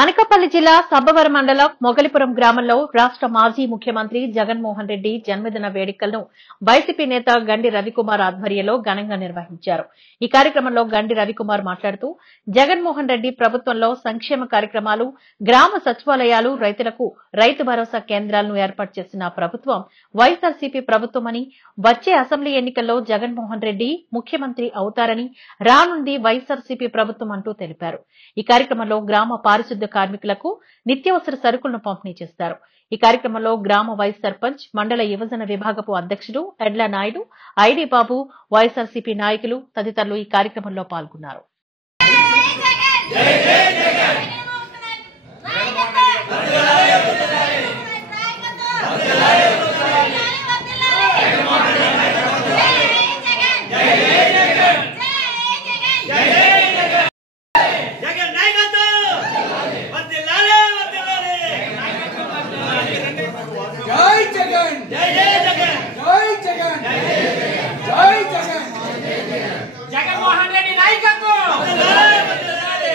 అనకాపల్లి జిల్లా సబ్బవరం మండలం మొగలిపురం గ్రామంలో రాష్ట మాజీ ముఖ్యమంత్రి జగన్మోహన్ రెడ్డి జన్మదిన వేడుకలను వైసీపీ నేత గండి రవికుమార్ ఆధ్వర్యంలో ఘనంగా నిర్వహించారు. ఈ కార్యక్రమంలో గండి రవికుమార్ మాట్లాడుతూ జగన్మోహన్ రెడ్డి ప్రభుత్వంలో సంక్షేమ కార్యక్రమాలు, గ్రామ సచివాలయాలు, రైతులకు రైతు భరోసా కేంద్రాలను ఏర్పాటు చేసిన ప్రభుత్వం వైఎస్ఆర్సీపీ ప్రభుత్వమని, వచ్చే అసెంబ్లీ ఎన్నికల్లో జగన్మోహన్ రెడ్డి ముఖ్యమంత్రి అవుతారని, రానుంది వైఎస్ఆర్సీపీ ప్రభుత్వం అంటూ తెలిపారు. ఈ కార్యక్రమంలో గ్రామ పారిశుద్ధ్య కార్మికులకు నిత్యావసర సరుకులను పంపిణీ చేస్తారు. ఈ కార్యక్రమంలో గ్రామ వైస్ సర్పంచ్, మండల యువజన విభాగపు అధ్యక్షుడు ఎడ్ల నాయుడు, ఐడి బాబు, వైఎస్ఆర్సీపీ నాయకులు తదితరులు ఈ కార్యక్రమంలో పాల్గొన్నారు. జగన్మోహన్ రెడ్డి నాయకత్వం,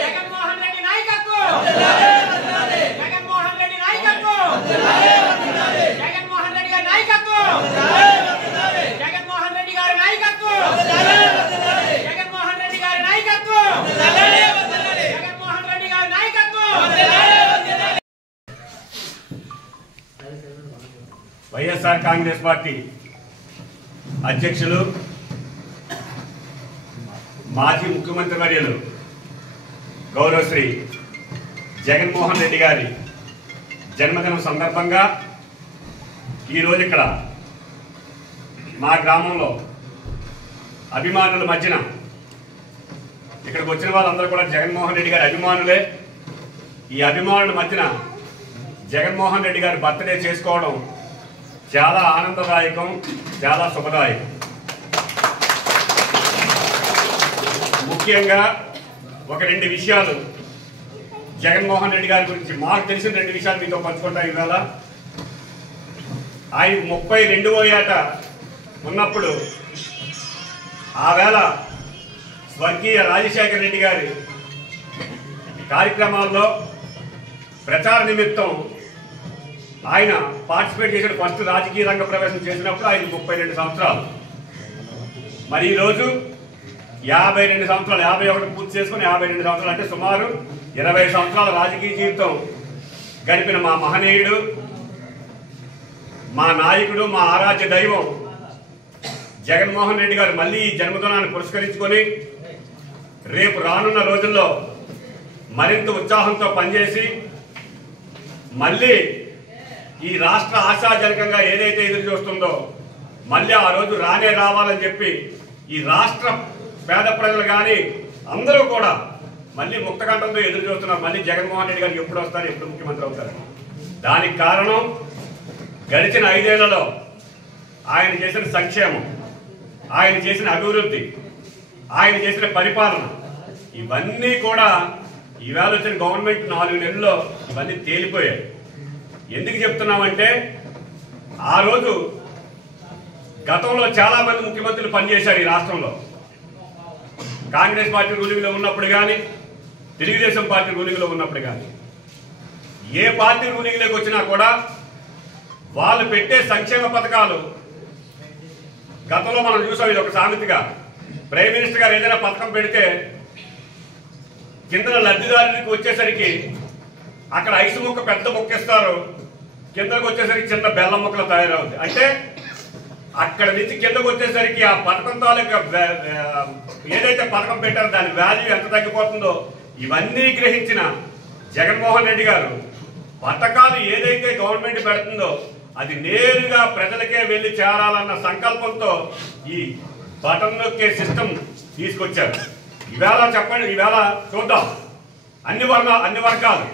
జగన్మోహన్ రెడ్డి నాయకత్వం, జగన్మోహన్ రెడ్డి నాయకత్వం, జగన్మోహన్ రెడ్డి గారి నాయకత్వం, జగన్మోహన్ రెడ్డి గారి నాయకత్వం, జగన్మోహన్ రెడ్డి గారి నాయకత్వం, జగన్మోహన్ రెడ్డి గారి నాయకత్వం. వైఎస్ఆర్ కాంగ్రెస్ పార్టీ అధ్యక్షులు, మాజీ ముఖ్యమంత్రి వర్యులు గౌరవశ్రీ జగన్మోహన్ రెడ్డి గారి జన్మదినం సందర్భంగా ఈరోజు ఇక్కడ మా గ్రామంలో అభిమానుల మధ్యన ఇక్కడికి వచ్చిన వాళ్ళందరూ కూడా జగన్మోహన్ రెడ్డి గారి అభిమానులే. ఈ అభిమానుల మధ్యన జగన్మోహన్ రెడ్డి గారి బర్త్డే చేసుకోవడం చాలా ఆనందదాయకం, చాలా శుభదాయకం. ముఖ్యంగా ఒక రెండు విషయాలు జగన్మోహన్ రెడ్డి గారి గురించి మాకు తెలిసిన రెండు విషయాలు మీతో పంచుకుంటాం. ఇవాళ ఆయన 32వ ఏట ఉన్నప్పుడు ఆ వేళ స్వర్గీయ రాజశేఖర రెడ్డి గారి కార్యక్రమాల్లో ప్రచార నిమిత్తం ఆయన పార్టిసిపేట్ చేసిన ఫస్ట్ రాజకీయ రంగ ప్రవేశం చేసినప్పుడు ఆయన 32 సంవత్సరాలు. మరి ఈరోజు 52 సంవత్సరాలు, 51 పూర్తి చేసుకుని 52 సంవత్సరాలు అంటే సుమారు 20 సంవత్సరాల రాజకీయ జీవితం గడిపిన మా మహనీయుడు, మా నాయకుడు, మా ఆరాధ్య దైవం జగన్మోహన్ రెడ్డి గారు మళ్ళీ ఈ జన్మదినాన్ని పురస్కరించుకొని రేపు రానున్న రోజుల్లో మరింత ఉత్సాహంతో పనిచేసి మళ్ళీ ఈ రాష్ట్ర ఆశాజనకంగా ఏదైతే ఎదురు చూస్తుందో మళ్ళీ ఆ రోజు రావాలని చెప్పి ఈ రాష్ట్ర పేద ప్రజలు కానీ అందరూ కూడా మళ్ళీ ముక్తకంఠంతో ఎదురు చూస్తున్నారు. మళ్ళీ జగన్మోహన్ రెడ్డి గారికి ఎప్పుడు వస్తారు, ఎప్పుడు ముఖ్యమంత్రి అవుతారు. దానికి కారణం గడిచిన 5 ఏళ్లలో ఆయన చేసిన సంక్షేమం, ఆయన చేసిన అభివృద్ధి, ఆయన చేసిన పరిపాలన, ఇవన్నీ కూడా ఈవేళ వచ్చిన గవర్నమెంట్ 4 నెలల్లో ఇవన్నీ తేలిపోయాయి. ఎందుకు చెప్తున్నామంటే ఆ రోజు గతంలో చాలా మంది ముఖ్యమంత్రులు పనిచేశారు ఈ రాష్ట్రంలో. కాంగ్రెస్ పార్టీ రూలింగ్లో ఉన్నప్పుడు కానీ, తెలుగుదేశం పార్టీ రూలింగ్లో ఉన్నప్పుడు కానీ, ఏ పార్టీ రూలింగ్లోకి వచ్చినా కూడా వాళ్ళు పెట్టే సంక్షేమ పథకాలు గతంలో మనం చూసాం. ఇది ఒక సామెతగా ప్రైమ్ మినిస్టర్ గారు ఏదైనా పథకం పెడితే కింద లబ్ధిదారునికి వచ్చేసరికి అక్కడ ఐసు ముక్క పెద్ద ముక్క ఇస్తారు, కిందకు వచ్చేసరికి చిన్న బెల్లం ముక్కలు తయారవుతుంది. అంటే అక్కడ నుంచి కిందకు వచ్చేసరికి ఆ పథకం తాలూకా ఏదైతే పథకం పెట్టారో దాని వాల్యూ ఎంత తగ్గిపోతుందో ఇవన్నీ గ్రహించిన జగన్మోహన్ రెడ్డి గారు పథకాలు ఏదైతే గవర్నమెంట్ పెడుతుందో అది నేరుగా ప్రజలకే వెళ్ళి చేరాలన్న సంకల్పంతో ఈ బటన్ నొక్కే సిస్టమ్ తీసుకొచ్చారు. ఈవేళ చెప్పండి, ఈవేళ చూద్దాం అన్ని వర్గాలు